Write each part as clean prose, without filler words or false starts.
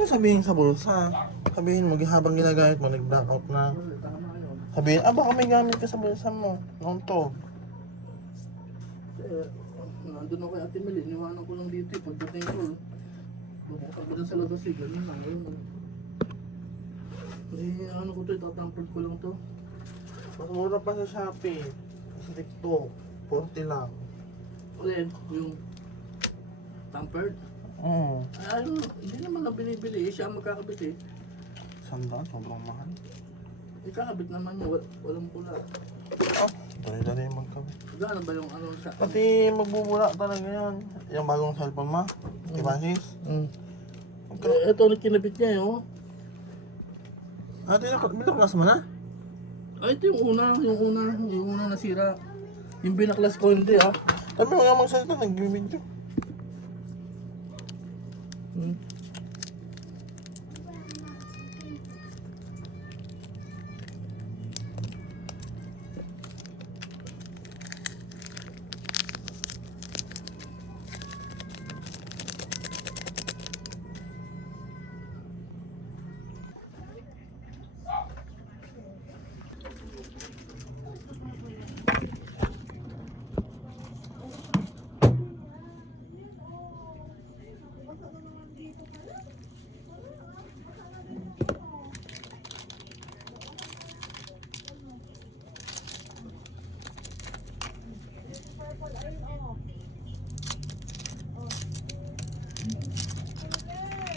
mo sabihin sa bulsa. Sabihin mo, habang ginagamit mo, nag-blackout na. Sabihin, baka may gamit ka sa bulsa mo. Noon to. Nandun ako kay Ate Mel, iniwanan ko lang dito eh. Pagdating ko, bumukak ko dun sa labas eh, ganun lang yun. Eh, ano ko to, itatampered ko lang to. Mas mura pa sa Shopee. Sa TikTok. 40 lang. Ulit, yung tampered. Ano, hindi naman na binibili eh, siya ang magkakabit eh. Sandaan, sobrang mahal. Ikakabit naman niya, walang pula. Dali-dali yung magkabit. Gano'n ba yung ano siya? Pati magbubula talaga yan. Yung bagong cellphone mo. Diba sis? Ito ang kinabit niya eh, oh. Binaklas mo na? Ay, ito yung una nasira. Yung binaklas ko hindi ah. Sabi mo nga magsalita, nag-video.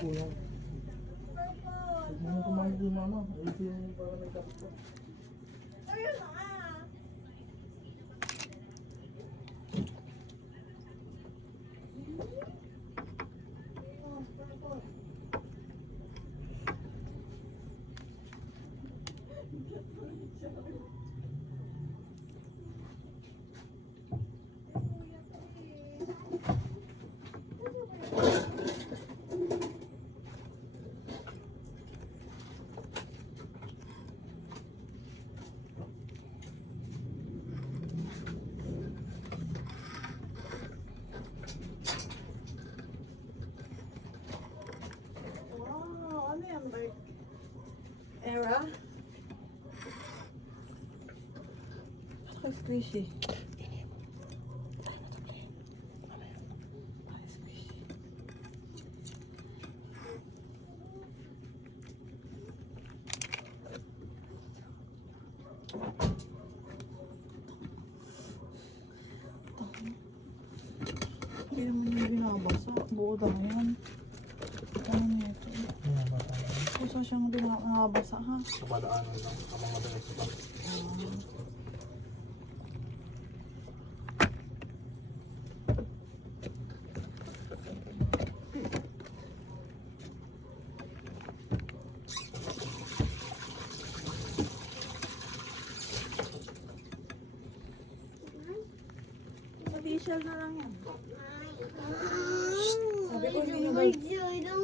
Kulang. Mga kumain din mama. Ito yung para may kapit ko. Era? Ako squishy. Hindi naman yung binabasa. Buo daw yan. Ano niya ito? Kusa siyang binabasa ha? Sa padaanan lang. Kapag madalas ito. Official na lang yan. Sabi ko hindi nyo